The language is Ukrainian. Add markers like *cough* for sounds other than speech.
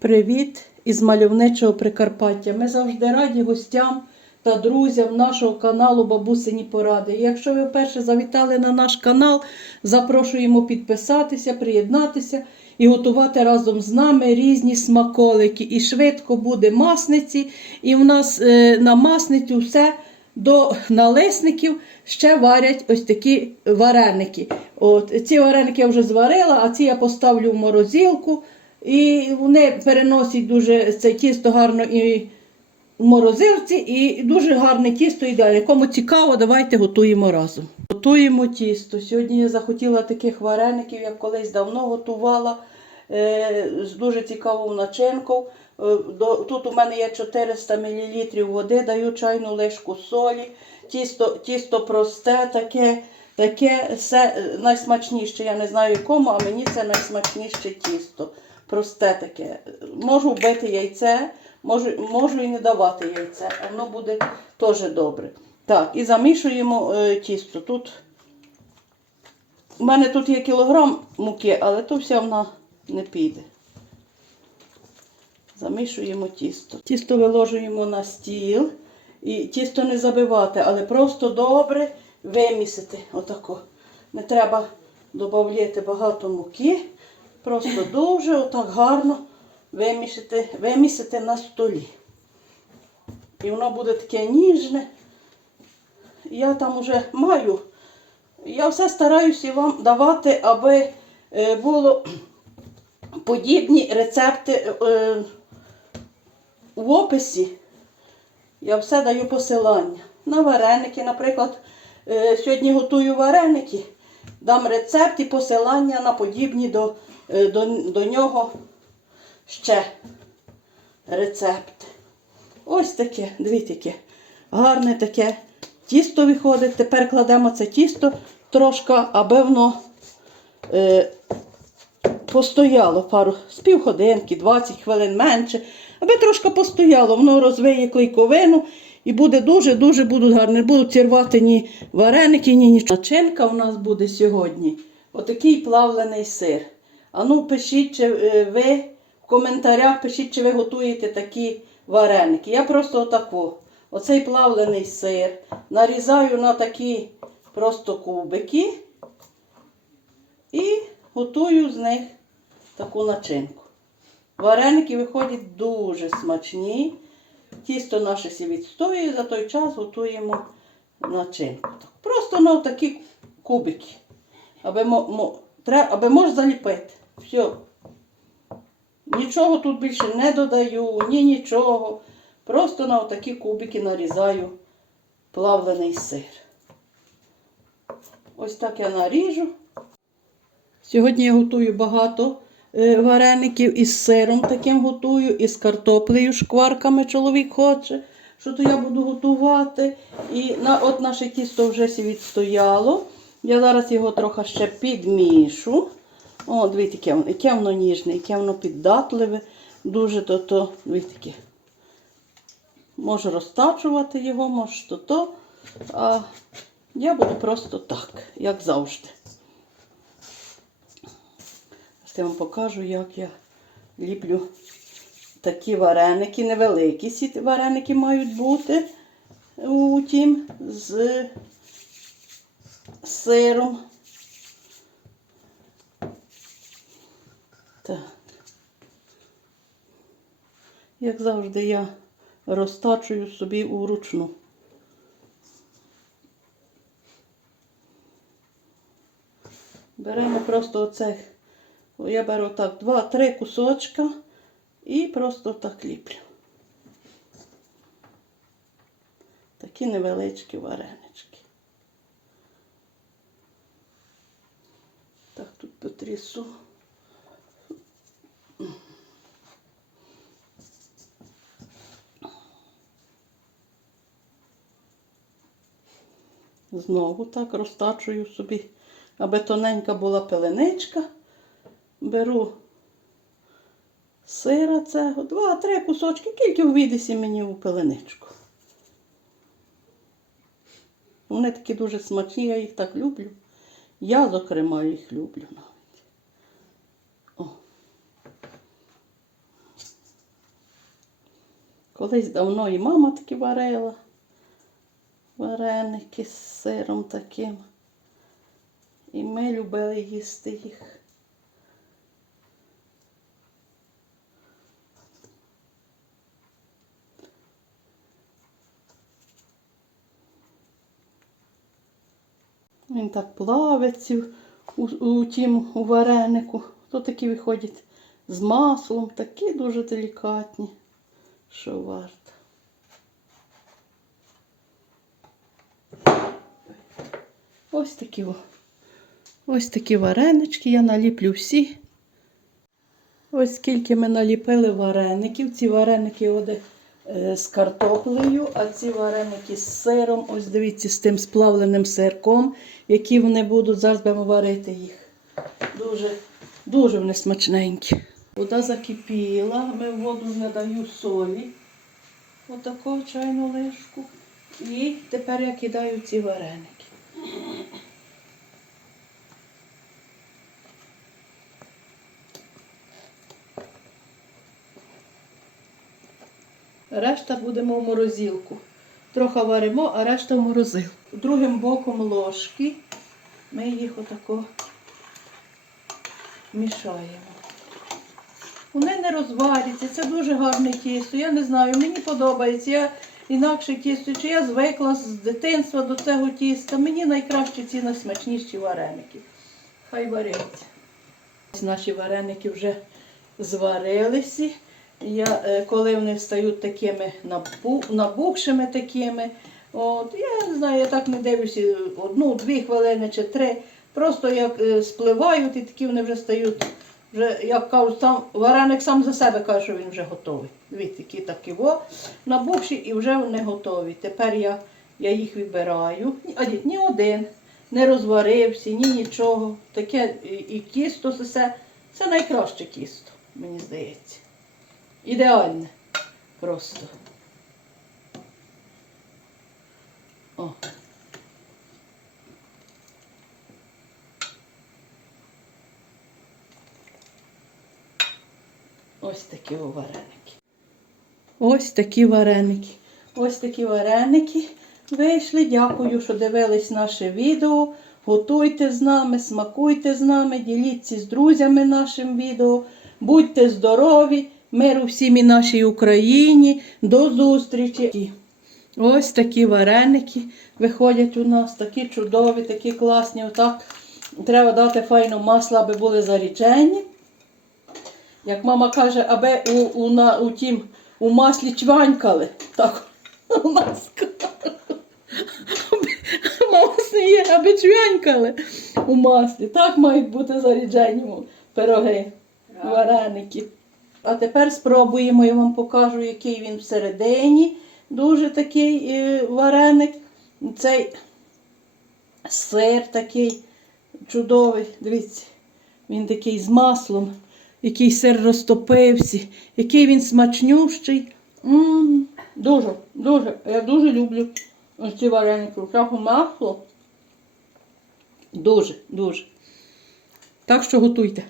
Привіт із мальовничого Прикарпаття. Ми завжди раді гостям та друзям нашого каналу Бабусині Поради. Якщо ви вперше завітали на наш канал, запрошуємо підписатися, приєднатися і готувати разом з нами різні смаколики. І швидко буде масниці. І в нас е, на масницю все до налисників ще варять ось такі вареники. От, ці вареники я вже зварила, а ці я поставлю в морозилку. І вони переносять дуже це тісто гарно і в морозилці, і дуже гарне тісто ідеальне. Кому цікаво, давайте готуємо разом. Готуємо тісто. Сьогодні я захотіла таких вареників, як колись давно готувала е, з дуже цікавою начинкою. Е, Тут у мене є 400 мл води, даю чайну лишку солі. Тісто, тісто просте, таке, таке все найсмачніше. Я не знаю якому, а мені це найсмачніше тісто. Просте таке. Можу вбити яйце, можу, можу і не давати яйце, воно буде теж добре. Так, і замішуємо е, тісто. Тут у мене тут є кілограм муки, але то вся вона не піде. Замішуємо тісто. Тісто виложуємо на стіл. І тісто не забивати, але просто добре вимісити. Отако. Не треба додати багато муки. Просто дуже отак гарно вимісити, вимісити на столі. І воно буде таке ніжне. Я там вже маю. Я все стараюся вам давати, аби е, було подібні рецепти е, в описі. Я все даю посилання. На вареники, наприклад, е, сьогодні готую вареники, дам рецепт і посилання на подібні до, е, до, до нього ще рецепти. Ось таке, дивіться, яке гарне таке тісто виходить. Тепер кладемо це тісто трошки, аби воно е, постояло пару з півгодинки, 20 хвилин менше, аби трошки постояло, воно розвиє клейковину і буде дуже-дуже будуть. Не будуть зірвати ні вареники, ні нічого. Начинка у нас буде сьогодні. Отакий плавлений сир. А ну пишіть, чи е, ви в коментарях пишіть, чи ви готуєте такі вареники. Я просто отако. Оцей плавлений сир нарізаю на такі просто кубики і готую з них таку начинку. Вареники виходять дуже смачні. Тісто наше сі відстоює, за той час готуємо начинку. Просто на такі кубики, аби, аби можна заліпити. Все. Нічого тут більше не додаю, ні нічого. Просто на такі кубики нарізаю плавлений сир. Ось так я наріжу. Сьогодні я готую багато е, вареників із сиром таким готую, із картоплею, шкварками чоловік хоче, що то я буду готувати. І на, от наше тісто вже відстояло. Я зараз його трохи ще підмішу. О, дивіться, яке воно, яке воно ніжне, яке воно піддатливе. Дуже то, то дивіться. Можу розтачувати його, може то то. А я буду просто так, як завжди. Зараз я вам покажу, як я ліплю такі вареники, невеликі ці вареники мають бути у тім з сиром. Як завжди, я розтачую собі уручну. Беремо просто оцих, я беру так два-три кусочка і просто так ліплю. Такі невеличкі варенички. Так, тут потрісу. Знову так розтачую собі, аби тоненька була пеленичка. Беру сира цього, два-три кусочки, скільки увійдеться мені у пеленичку. Вони такі дуже смачні, я їх так люблю. Я, зокрема, їх люблю навіть. О. Колись давно і мама такі варила. Вареники з сиром таким. І ми любили їсти їх. Він так плавиться у, у тім у варенику. То такі виходять з маслом, такі дуже делікатні, що варто. Ось такі, ось такі варенички, я наліплю всі. Ось скільки ми наліпили вареників. Ці вареники оде, е, з картоплею, а ці вареники з сиром. Ось дивіться, з тим сплавленим сирком, які вони будуть. Зараз будемо варити їх. Дуже, дуже вони смачненькі. Вода закипіла, ми в воду вже даю солі. Отаку чайну лишку. І тепер я кидаю ці вареники. Решта будемо в морозилку. Трохи варимо, а решта в морозилку. Другим боком ложки ми їх отако мішаємо. Вони не розваряться, це дуже гарне тісто. Я не знаю, мені подобається. Я інакше тісто, чи я звикла з дитинства до цього тіста. Мені найкраще ці найсмачніші вареники. Хай варяться. Наші вареники вже зварилися. Я, е, коли вони стають такими набухшими такими, от, я не знаю, я так не дивлюся одну-дві хвилини чи три. Просто як е, спливають і такі вони вже стають. Вже, як кажуть, сам, вареник сам за себе каже, що він вже готовий. Дивіться, які такі во, набухші і вже вони готові. Тепер я, я їх вибираю. А ні, ні один не розварився, ні нічого. Таке і, кісто, все. це найкраще кісто, мені здається. Ідеальне. Просто. О. Ось такі вареники. Ось такі вареники. Ось такі вареники вийшли. Дякую, що дивились наше відео. Готуйте з нами, смакуйте з нами, діліться з друзями нашим відео. Будьте здорові, миру всім і нашій Україні. До зустрічі! Ось такі вареники виходять у нас, такі чудові, такі класні. Отак треба дати файно масла, аби були заріджені. Як мама каже, аби у, у, на, у, тім, у маслі чванькали. Так *laughs* у нас. *laughs* Мама сміє, аби чванькали у маслі. Так мають бути заріджені пироги, вареники. А тепер спробуємо, я вам покажу, який він всередині. Дуже такий е, вареник. Цей сир такий чудовий. Дивіться, він такий з маслом, який сир розтопився, який він смачнющий. м дуже, дуже. Я дуже люблю ці вареники. Всяку масло. Дуже, дуже. Так що готуйте.